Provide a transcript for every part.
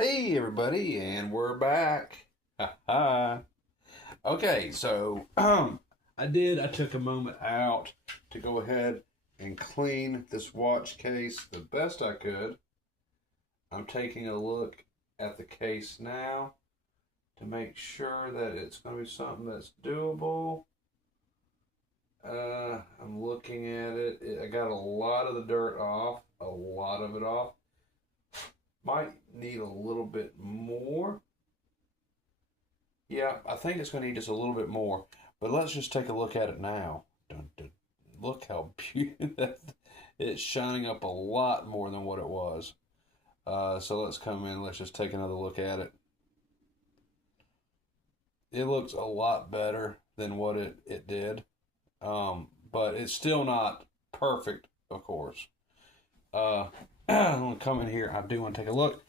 Hey everybody, and we're back. Okay, so I took a moment out to go ahead and clean this watch case the best I could. I'm taking a look at the case now to make sure that it's going to be something that's doable. I'm looking at it. I got a lot of the dirt off, a lot of it off. Might need a little bit more. Yeah, I think it's going to need just a little bit more. But let's just take a look at it now. Dun, dun. Look how beautiful. It's shining up a lot more than what it was. So let's come in. Let's just take another look at it. It looks a lot better than what it did. But it's still not perfect, of course. I'm going to come in here. I do want to take a look.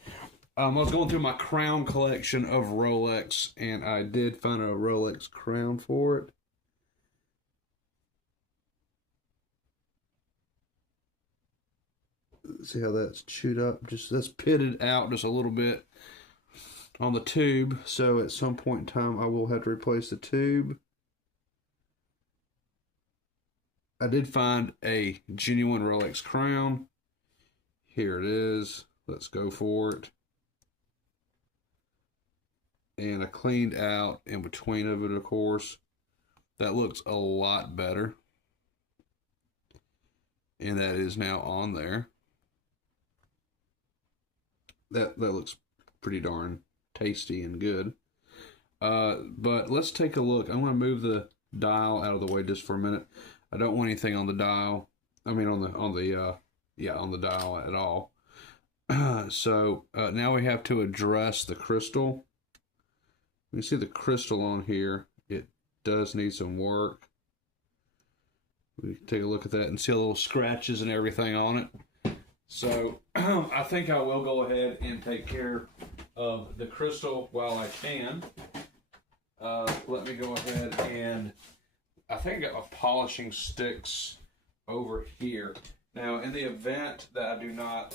I was going through my crown collection of Rolex, and I did find a Rolex crown for it. See how that's chewed up? That's pitted out just a little bit on the tube. So at some point in time, I will have to replace the tube. I did find a genuine Rolex crown. Here it is. Let's go for it. And I cleaned out in between of it, of course. That looks a lot better. And that is now on there. That looks pretty darn tasty and good. But let's take a look. I'm going to move the dial out of the way just for a minute. I don't want anything on the dial. I mean on the dial at all. So now we have to address the crystal. You see the crystal on here. It does need some work. We can take a look at that and see a little scratches and everything on it. So I think I will go ahead and take care of the crystal while I can. Let me go ahead and I think I got my polishing sticks over here. Now, in the event that I do not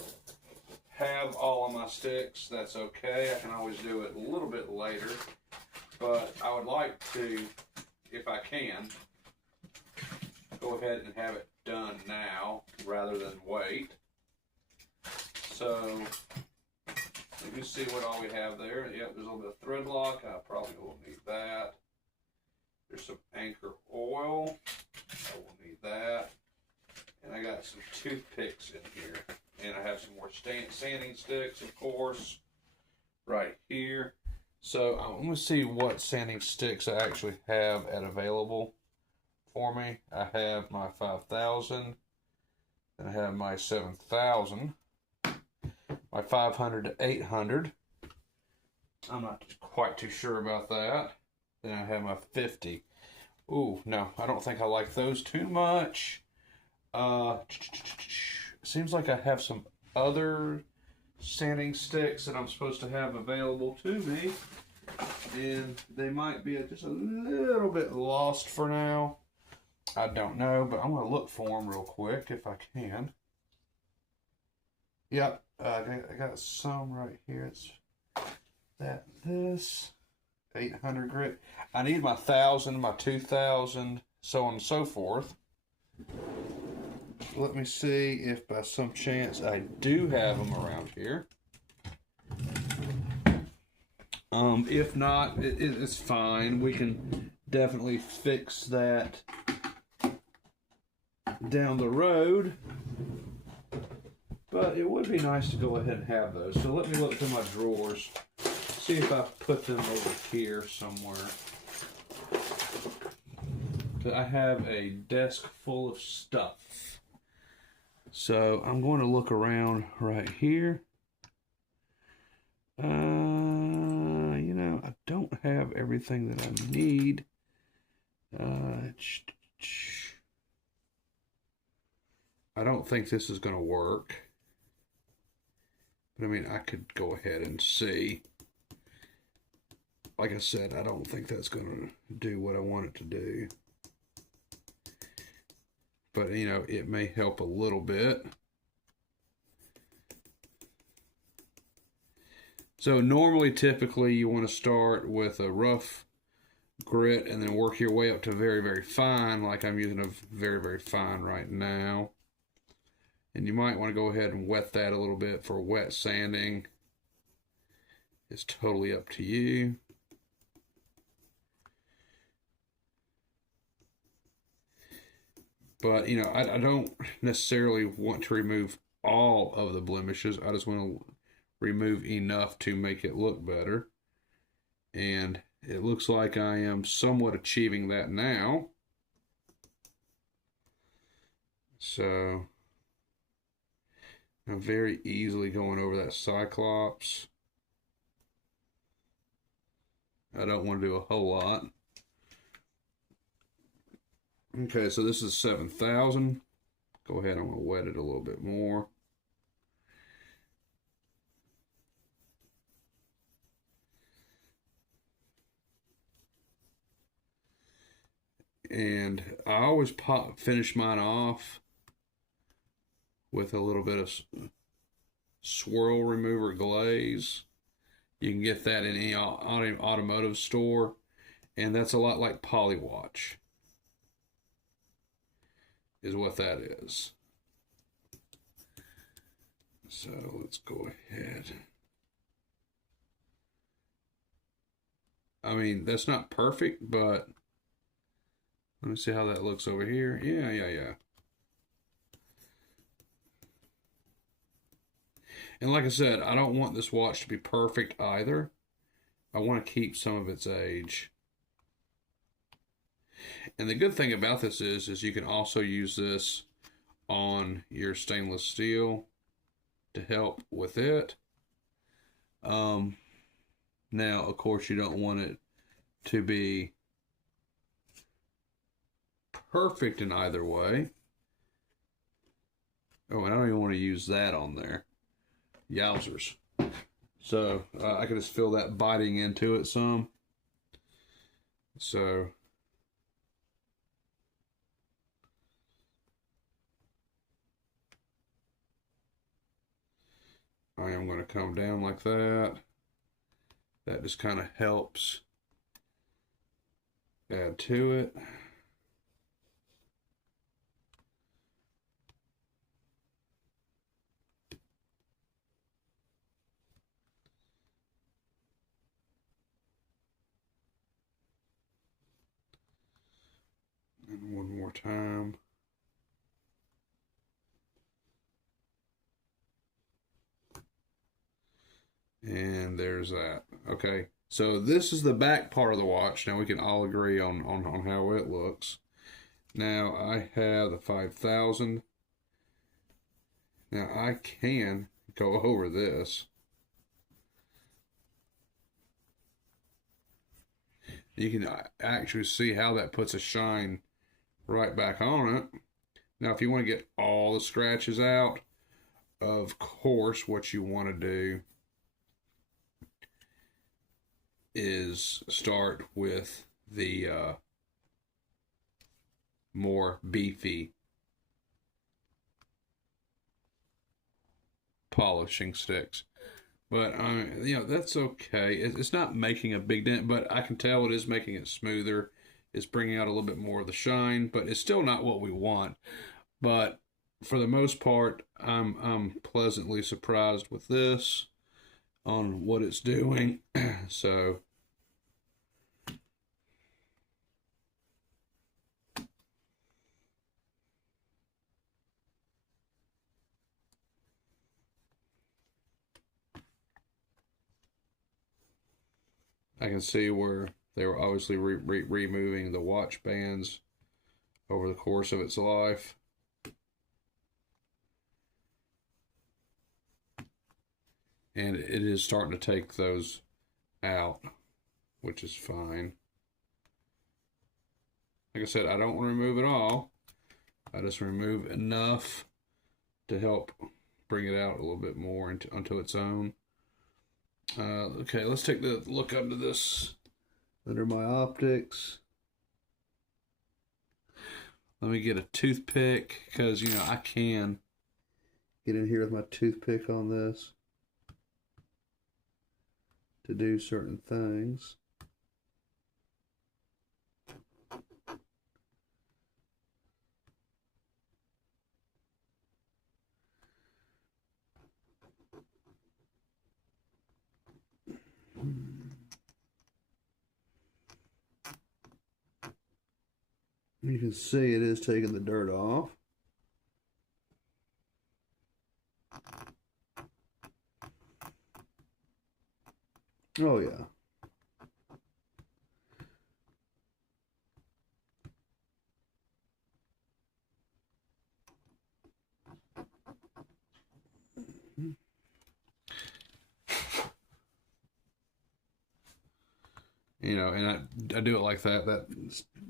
have all of my sticks, that's okay. I can always do it a little bit later. But I would like to, if I can, go ahead and have it done now rather than wait. So, let me see what all we have there. Yep, there's a little bit of thread lock. I probably will need that. There's some anchor oil. I will need that. And I got some toothpicks in here. And I have some more sanding sticks, of course, right here. So I'm going to see what sanding sticks I actually have available for me. I have my 5,000. And I have my 7,000. My 500 to 800. I'm not quite too sure about that. Then I have my 50. Ooh, no, I don't think I like those too much. Seems like I have some other sanding sticks that I'm supposed to have available to me. And they might be just a little bit lost for now. I don't know, but I'm going to look for them real quick if I can. Yep, I got some right here. It's this 800 grit. I need my 1,000, my 2,000, so on and so forth. Let me see if by some chance I do have them around here. If not, it's fine. We can definitely fix that down the road. But it would be nice to go ahead and have those. So let me look through my drawers. See if I put them over here somewhere. I have a desk full of stuff. So I'm going to look around right here. You know, I don't have everything that I need. I don't think this is going to work. But I mean, I could go ahead and see. Like I said, I don't think that's going to do what I want it to do. But, you know, it may help a little bit. So normally, typically, you want to start with a rough grit and then work your way up to very, very fine, like I'm using a very, very fine right now. And you might want to go ahead and wet that a little bit for wet sanding. It's totally up to you. But, you know, I don't necessarily want to remove all of the blemishes. I just want to remove enough to make it look better. And it looks like I am somewhat achieving that now. So I'm very easily going over that Cyclops. I don't want to do a whole lot. Okay, so this is 7,000. Go ahead, I'm going to wet it a little bit more. And I always finish mine off with a little bit of swirl remover glaze. You can get that in any automotive store, and that's a lot like Polywatch, is what that is. So let's go ahead. I mean, that's not perfect, but let me see how that looks over here. Yeah. And like I said, I don't want this watch to be perfect either. I want to keep some of its age. And the good thing about this is you can also use this on your stainless steel to help with it. Now, of course, you don't want it to be perfect in either way. Oh, and I don't even want to use that on there. Yowzers. So I can just feel that biting into it some. So I am going to come down like that. That just kind of helps add to it. And one more time. And there's that. Okay, so this is the back part of the watch. Now we can all agree on how it looks. Now I have the 5,000. Now I can go over this. You can actually see how that puts a shine right back on it. Now if you want to get all the scratches out, of course what you want to do is start with the more beefy polishing sticks. But you know, that's okay. It's not making a big dent, but I can tell it is making it smoother. It's bringing out a little bit more of the shine, but it's still not what we want. But for the most part, I'm pleasantly surprised with this on what it's doing. So I can see where they were obviously removing the watch bands over the course of its life. And it is starting to take those out, which is fine. Like I said, I don't want to remove it all. I just remove enough to help bring it out a little bit more onto its own. Okay, let's take the look under this, under my optics. Let me get a toothpick, because, you know, I can get in here with my toothpick on this. to do certain things. You can see it is taking the dirt off. Oh yeah. You know, and I do it like that. That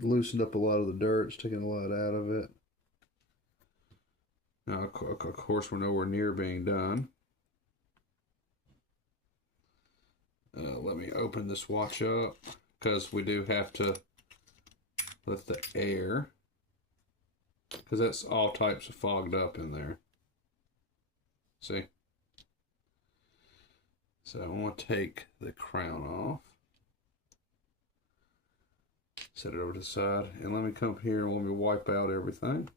loosened up a lot of the dirt. It's taking a lot out of it. Now, of course, we're nowhere near being done. Let me open this watch up, because we do have to let the air, because that's all types of fogged up in there. See? So I want to take the crown off. Set it over to the side, and let me come up here and let me wipe out everything.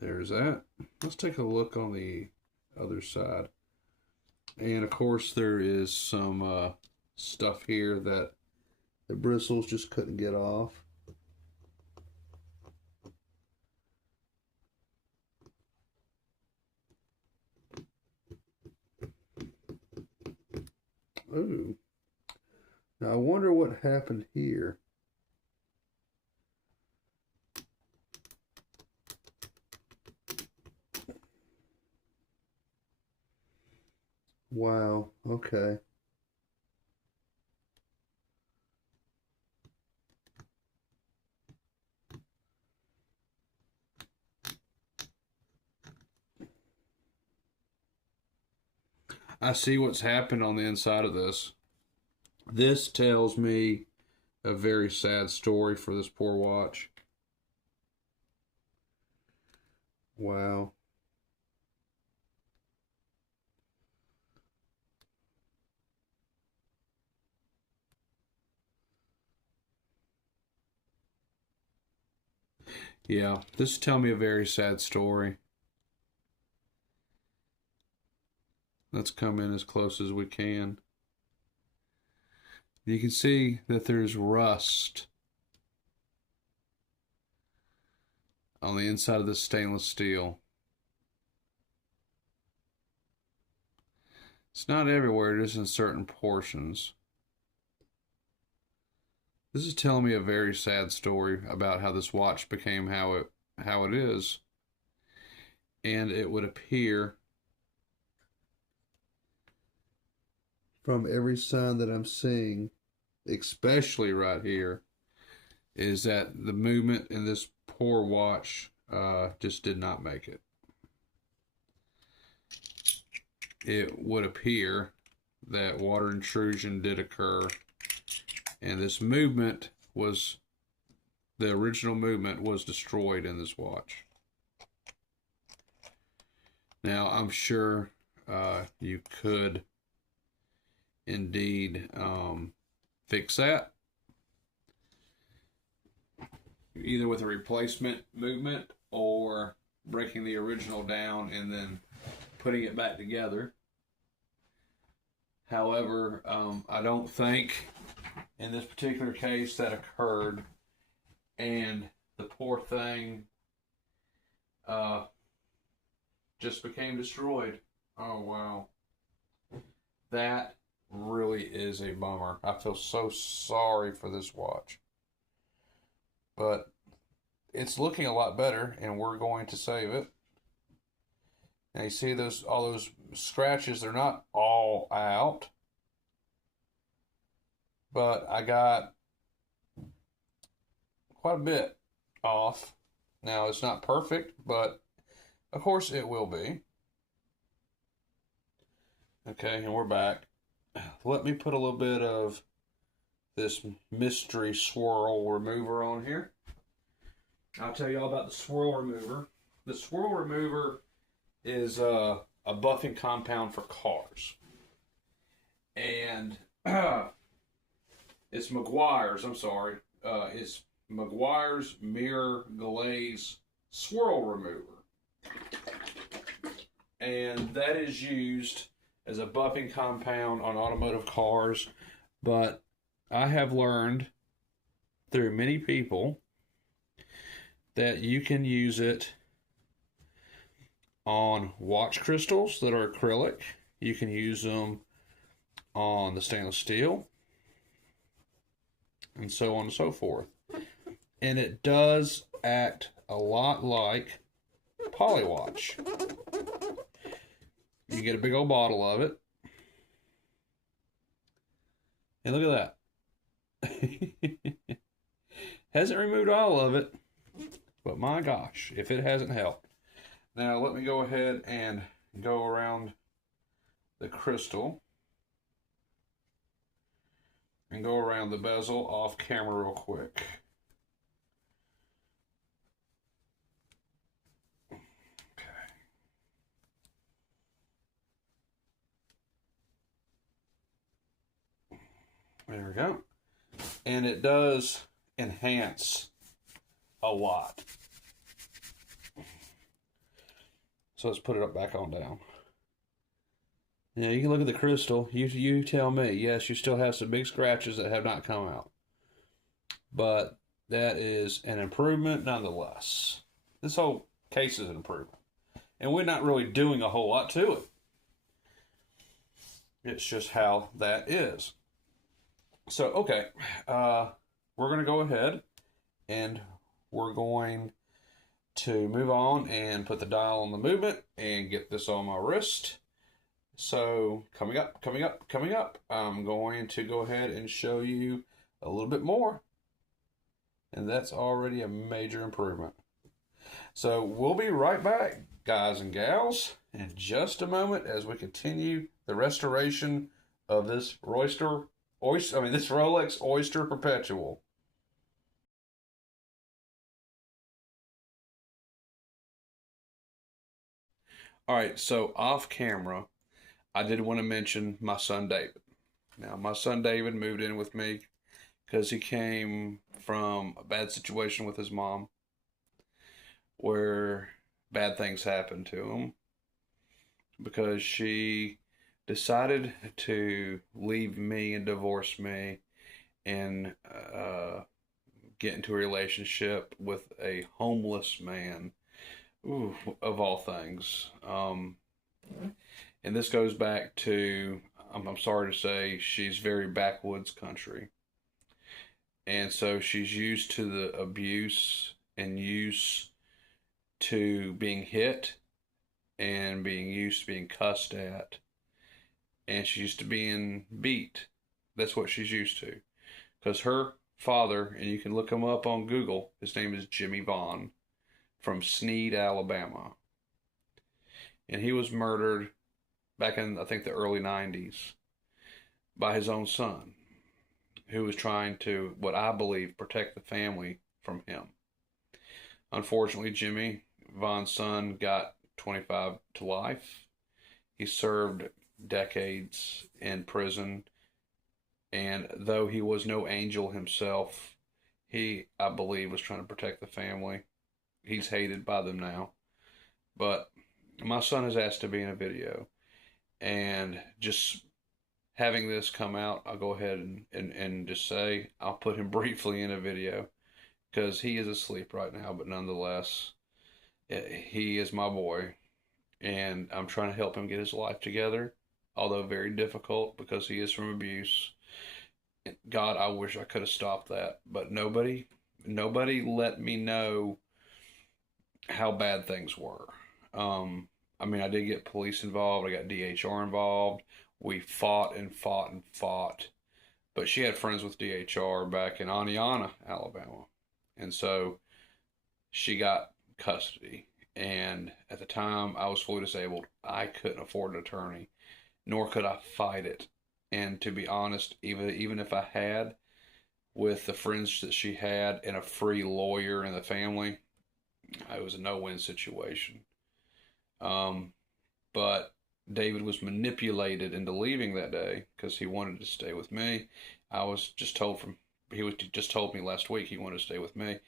There's that. Let's take a look on the other side. And of course there is some stuff here that the bristles just couldn't get off. Ooh. Now I wonder what happened here. Wow, okay. I see what's happened on the inside of this. This tells me a very sad story for this poor watch. Wow. Yeah, this tells me a very sad story. Let's come in as close as we can. You can see that there's rust on the inside of this stainless steel. It's not everywhere, it is in certain portions. This is telling me a very sad story about how this watch became how it is. And it would appear, from every sign that I'm seeing, especially right here, is that the movement in this poor watch just did not make it. It would appear that water intrusion did occur, and this movement was, the original movement was destroyed in this watch. Now, I'm sure you could indeed fix that, either with a replacement movement or breaking the original down and then putting it back together. However, I don't think in this particular case that occurred, and the poor thing just became destroyed. Oh wow, that really is a bummer. I feel so sorry for this watch, but it's looking a lot better, and we're going to save it. Now you see all those scratches, they're not all out, but I got quite a bit off. Now it's not perfect, but of course it will be. Okay, and we're back. Let me put a little bit of this mystery swirl remover on here. I'll tell you all about the swirl remover. The swirl remover is a buffing compound for cars. And it's Meguiar's, I'm sorry. It's Meguiar's Mirror Glaze Swirl Remover. And that is used as a buffing compound on automotive cars. But I have learned through many people that you can use it on watch crystals that are acrylic. You can use them on the stainless steel, and so on and so forth. And it does act a lot like Polywatch. You get a big old bottle of it. And look at that. Hasn't removed all of it, but my gosh, if it hasn't helped. Now let me go ahead and go around the crystal and go around the bezel off camera real quick. There we go. And it does enhance a lot. So let's put it up back on down. Now you can look at the crystal. You tell me. Yes, you still have some big scratches that have not come out. But that is an improvement nonetheless. This whole case is an improvement. And we're not really doing a whole lot to it. It's just how that is. So, okay, we're going to go ahead and we're going to move on and put the dial on the movement and get this on my wrist. So, coming up, I'm going to go ahead and show you a little bit more. And that's already a major improvement. So, we'll be right back, guys and gals, in just a moment as we continue the restoration of this this Rolex Oyster Perpetual. All right, so off camera, I did want to mention my son David. Now, my son David moved in with me because he came from a bad situation with his mom where bad things happened to him because she decided to leave me and divorce me and get into a relationship with a homeless man. Ooh, of all things. And this goes back to, I'm sorry to say, she's very backwoods country. And so she's used to the abuse and used to being hit and being used to being cussed at. And she's used to being beat. That's what she's used to. Because her father, and you can look him up on Google, his name is Jimmy Vaughn from Sneed, Alabama. And he was murdered back in, I think, the early 90s by his own son, who was trying to, what I believe, protect the family from him. Unfortunately, Jimmy Vaughn's son got 25 to life. He served decades in prison, and though he was no angel himself, he, I believe, was trying to protect the family. He's hated by them now. But my son has asked to be in a video, and just having this come out, I'll go ahead and just say I'll put him briefly in a video because he is asleep right now, but nonetheless, he is my boy, and I'm trying to help him get his life together, although very difficult because he is from abuse. God, I wish I could have stopped that, but nobody let me know how bad things were. I mean, I did get police involved. I got DHR involved. We fought and fought and fought. But she had friends with DHR back in Aniana, Alabama. And so she got custody. And at the time, I was fully disabled. I couldn't afford an attorney, nor could I fight it. And to be honest, even if I had, with the friends that she had and a free lawyer in the family, it was a no-win situation. But David was manipulated into leaving that day because he wanted to stay with me. I was just told from just told me last week he wanted to stay with me,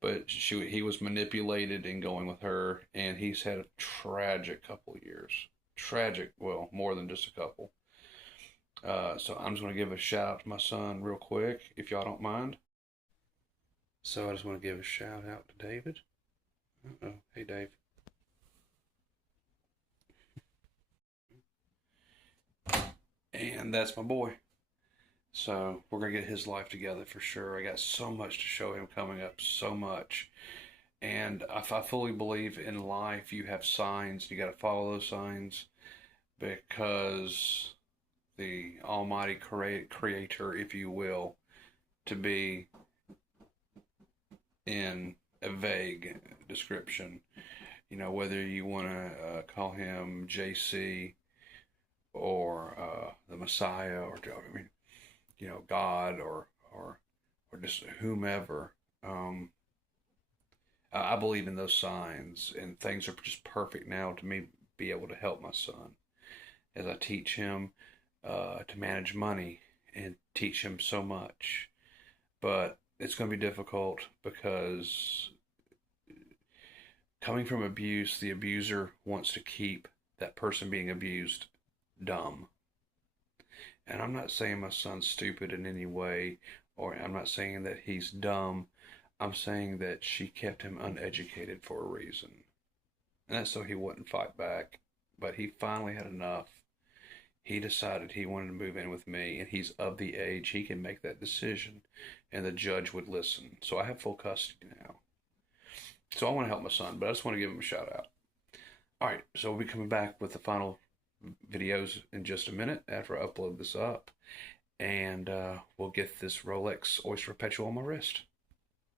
but he was manipulated in going with her, and he's had a tragic couple of years. Tragic, well, more than just a couple. So I'm just going to give a shout out to my son real quick, if y'all don't mind. So I just want to give a shout out to David. Uh-oh. Hey, Dave. And that's my boy. So we're going to get his life together for sure. I got so much to show him coming up, so much. And I fully believe in life you have signs. You got to follow those signs because the Almighty Creator, if you will, to be in a vague description. You know, whether you want to call him JC or the Messiah, or I mean, you know, God, or just whomever. I believe in those signs, and things are just perfect now to me be able to help my son as I teach him to manage money and teach him so much. But it's going to be difficult because coming from abuse, the abuser wants to keep that person being abused dumb. And I'm not saying my son's stupid in any way, or I'm not saying that he's dumb. I'm saying that she kept him uneducated for a reason. And that's so he wouldn't fight back. But he finally had enough. He decided he wanted to move in with me, and he's of the age he can make that decision, and the judge would listen. So I have full custody now. So I want to help my son, but I just want to give him a shout out. All right, so we'll be coming back with the final videos in just a minute after I upload this up, and we'll get this Rolex Oyster Perpetual on my wrist.